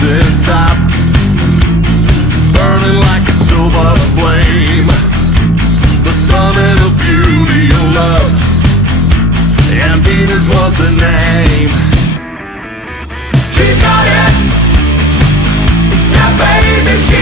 mountain top, burning like a silver flame, the summit of beauty and love, and Venus was her name. She's got it, yeah baby, she